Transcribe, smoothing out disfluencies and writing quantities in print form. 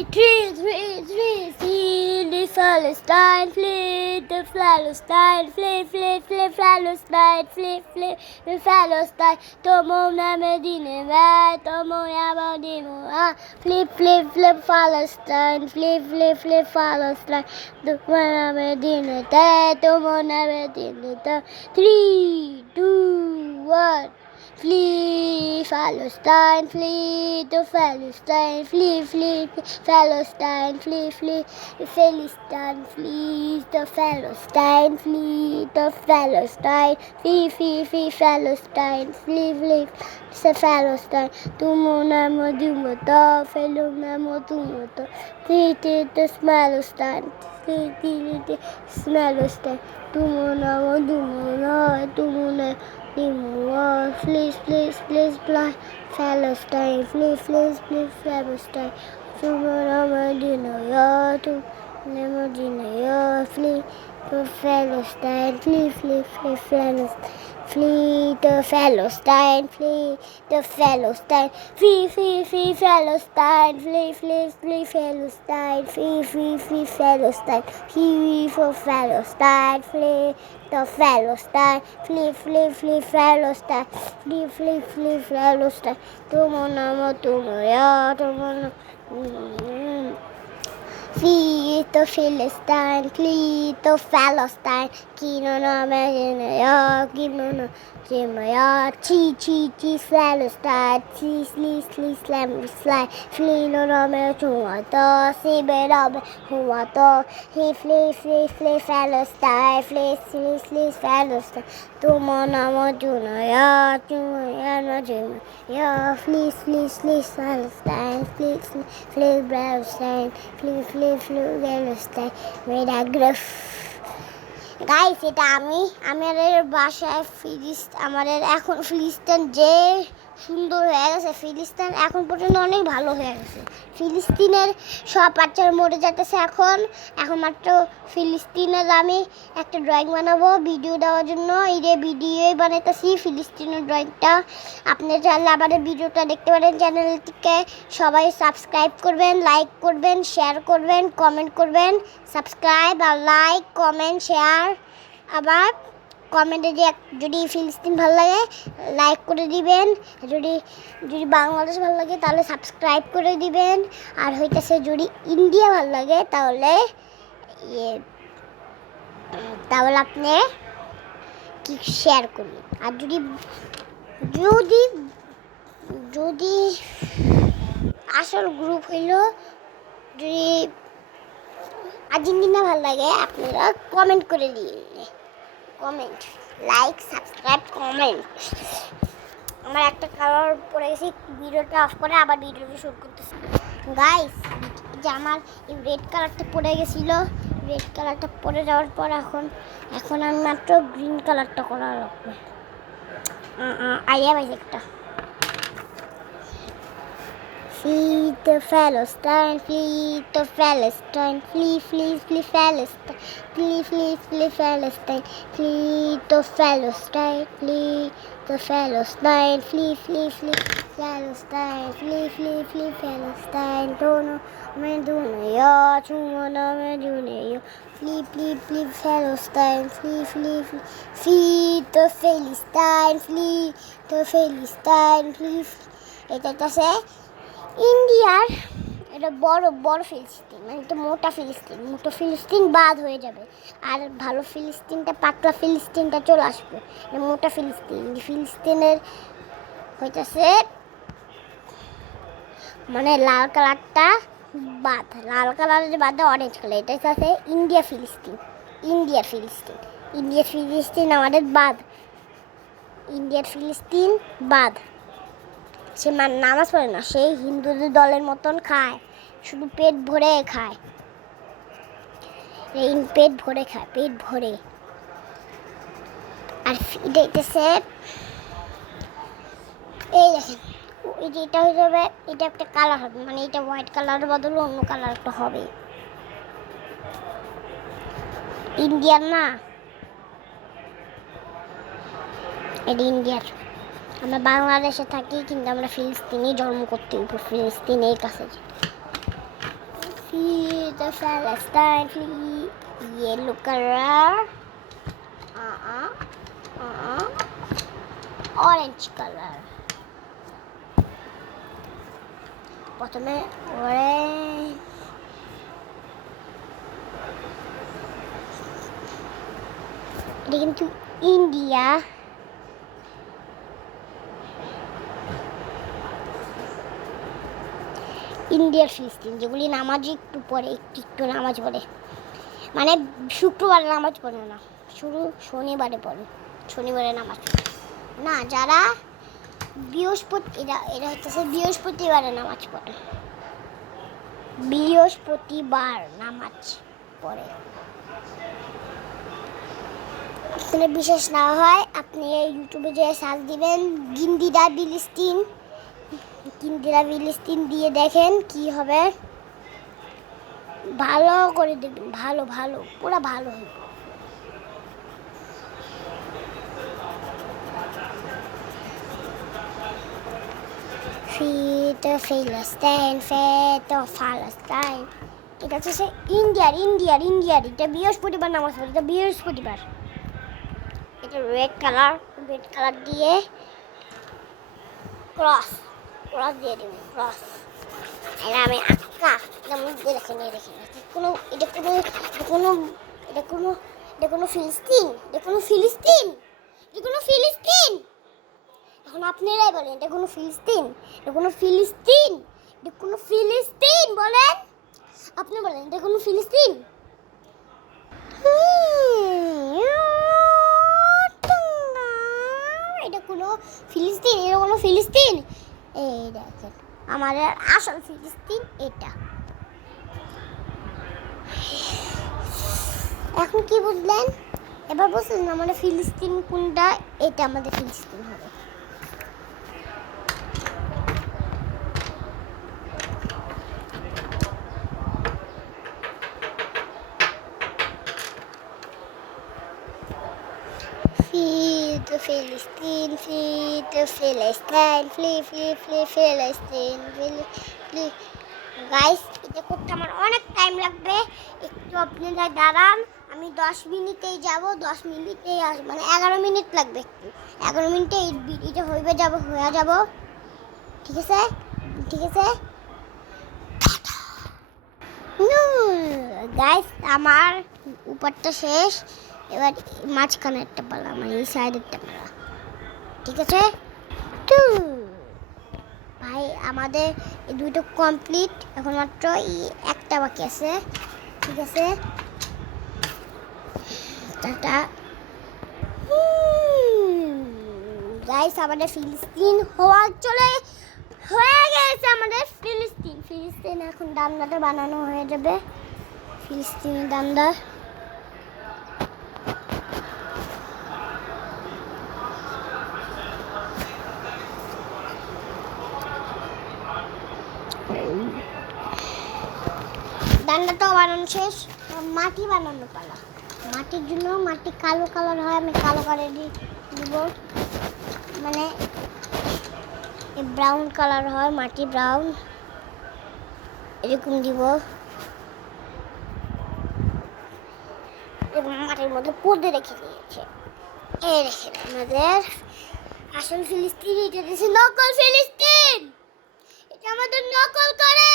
Three, flee the Palestine, flee the Palestine, flee, Palestine, flee the Palestine. Tomo na Medina, tomo ya Medina, flee, Palestine, flee, Palestine. Tomo na Medina, tomo na Medina. 3, 2, 1. Flee, Palestine, flee to Palestine, flee, Palestine, flee, Palestine, flee to Palestine, flee to Palestine, flee, Palestine, flee to Palestine. Tumo namo dumoto, fellow namo dumoto, three to Palestine, three to Palestine. Tumo namo dumono, tumo na. Please, Palestine, please, Palestine. Tomorrow, Medina, to Medina, flee to Palestine, flee, Palestine. Flee to Palestine, flee to Palestine, flee, Palestine, flee, Palestine, flee, Palestine, flee for Palestine, flee to Palestine, flee, Palestine, flee, Palestine, tomorrow, flee to Palestine, flee to Palestine. Kino na Medina, kino na chi Palestine, sli slam, flee no na Medina, sibe huato, he flee Palestine, flee Palestine. Tumo na Medina, ya, flee Palestine, flee Palestine, flee Palestine, মেরাগ্রাফ guys এটা আমাদের বাসায় আমাদের এখন ফিলিস্তিন যে সুন্দর হয়ে গেছে ফিলিস্তিন এখন পর্যন্ত অনেক ভালো হয়ে গেছে ফিলিস্তিনের সব বাচ্চারা মরে যাচ্ছে এখন মাত্র ফিলিস্তিনের আমি একটা ড্রয়িং বানাবো ভিডিও দেওয়ার জন্য এই যে ভিডিওই বানাইতেছি ফিলিস্তিনের ড্রয়িংটা আপনি চাইলে আমাদের ভিডিওটা দেখতে পারেন চ্যানেলটিকে সবাই সাবস্ক্রাইব করবেন লাইক করবেন শেয়ার করবেন কমেন্ট করবেন সাবস্ক্রাইব আর লাইক কমেন্ট শেয়ার আবার কমেন্টে যদি ফিলিস্তিন ভালো লাগে লাইক করে দিবেন যদি বাংলাদেশ ভালো লাগে তাহলে সাবস্ক্রাইব করে দিবেন আর হইতাছে যদি ইন্ডিয়া ভালো লাগে তাহলে আপনি কি শেয়ার করবেন আর যদি আসল গ্রুপ হইল যদি আর্জেন্টিনা ভালো লাগে আপনারা কমেন্ট করে দিন কমেন্ট লাইক সাবস্ক্রাইব কমেন্ট আমার একটা কালার পড়ে গেছি ভিডিওটা অফ করে আবার ভিডিওটা শুট করতেছি গাইস যে আমার এই রেড কালারটা পড়ে গেছিল রেড কালারটা পড়ে যাওয়ার পর এখন আমি মাত্র গ্রিন কালারটা করা লাগবে আইয়া ভাই একটা Flee to Palestine, flee to Palestine, flee Palestine, flee Palestine, flee to Palestine, flee to Palestine, flee Palestine, flee Palestine, Dono Meduna, Chumana Meduna, flee Palestine, flee to Palestine, flee to Palestine, flee. এটা আছে ইন্ডিয়ার এটা বড় ফিলিস্তিন মানে এটা মোটা ফিলিস্তিন বাদ হয়ে যাবে আর ভালো ফিলিস্তিনটা পাতলা ফিলিস্তিনটা চলে আসবে এটা মোটা ফিলিস্তিনের হইতাছে মানে লাল কালারটা বাদ লাল কালারের বাদে অরেঞ্জ কালার এটা হচ্ছে ইন্ডিয়া ফিলিস্তিন আমাদের বাদ ইন্ডিয়ার ফিলিস্তিন বাদ সে নামাজ পড়ে না সে হিন্দুদের দলের মতন খায় শুধু পেট ভরে খায় পেট ভরে আর এটা হইতেছে এই দেখেন এটা হয়ে যাবে এটা একটা কালার হবে মানে এটা হোয়াইট কালারের বদলে অন্য কালার একটা হবে ইন্ডিয়ান না এটা ইন্ডিয়ার আমরা বাংলাদেশে থাকি কিন্তু আমরা ফিলিস্তিনে জন্ম করতে ফিলিস্তিনের কাছে Free the Palestine, free yellow color, orange color. প্রথমে orange, এটা কিন্তু ইন্ডিয়া, ইন্ডিয়ার ফিলিস্তিন, যেগুলি নামাজ একটু পড়ে, একটু নামাজ পড়ে, মানে শুক্রবারে নামাজ পড়ে না, শুধু শনিবারে পড়ে, শনিবারে নামাজ পড়ে না। যারা এরা হচ্ছে বৃহস্পতিবারে নামাজ পড়ে, বৃহস্পতিবার নামাজ পড়ে। আপনার বিশেষ না হয় আপনি ইউটিউবে যে সার্চ দিবেন গিন্দিরা ফিলিস্তিন দিয়ে দেখেন কি হবে, ভালো করে দেখবেন, ভালো পুরো ভালো হবে। ফিতে ফিলিস্তিন, এটা হচ্ছে ইন্ডিয়ার, এটা বৃহস্পতিবার নামাজ পড়ে, এটা বৃহস্পতিবার। এটা রেড কালার দিয়ে ক্রস দিয়ে দেবেন, ক্রস। এটা আমি আঁকা, দেখেন এটা কোনো ফিলিস্তিন। এখন আপনারাই বলেন এটা কোনো ফিলিস্তিন বলেন, আপনি বলেন এটা কোনো ফিলিস্তিন? এটা কোনো ফিলিস্তিন? এই দেখেন আমাদের আসল ফিলিস্তিন এটা। এখন কি বুঝলেন? এবার বুঝলেন আমাদের ফিলিস্তিন কোনটা? এটা আমাদের ফিলিস্তিন হবে। Feed the Philistine, Philistine. Guys, এটা করতে আমার অনেক টাইম লাগবে, একটু আপনারা দাঁড়ান, আমি 10 মিনিটেই যাব, 10 মিনিটেই আসবো, মানে 11 মিনিট লাগবে, একটু 11 মিনিটে এই ভিডিওটা হয়ে যাব। ঠিক আছে গাইস, আমার উপরটা শেষ, এবার মাঝখানেরটা পালা, মানে এই সাইডেরটা পালা। ঠিক আছে ভাই, আমাদের এই দুটো কমপ্লিট, এখন মাত্র একটা বাকি আছে। ঠিক আছে, টাটা গাইস, আমাদের ফিলিস্তিন হয়ে গেছে। আমাদের ফিলিস্তিন এখন ডান্ডাটা বানানো হয়ে যাবে, ফিলিস্তিনি ডান্ডা। ডান্ডাটা বানানো শেষ, মাটি বানানো পালা। মাটির জন্য মাটি কালো কালার হয়, আমি কালো কালার দিব, মানে ব্রাউন কালার হয়, মাটি ব্রাউন, এরকম দিব। মাটির মধ্যে পড়ে রেখে দিয়েছে। এই দেখেন আমাদের আসল ফিলিস্তিন, এটা দিয়েছে নকল ফিলিস্তিন, এটা আমাদের নকল করে।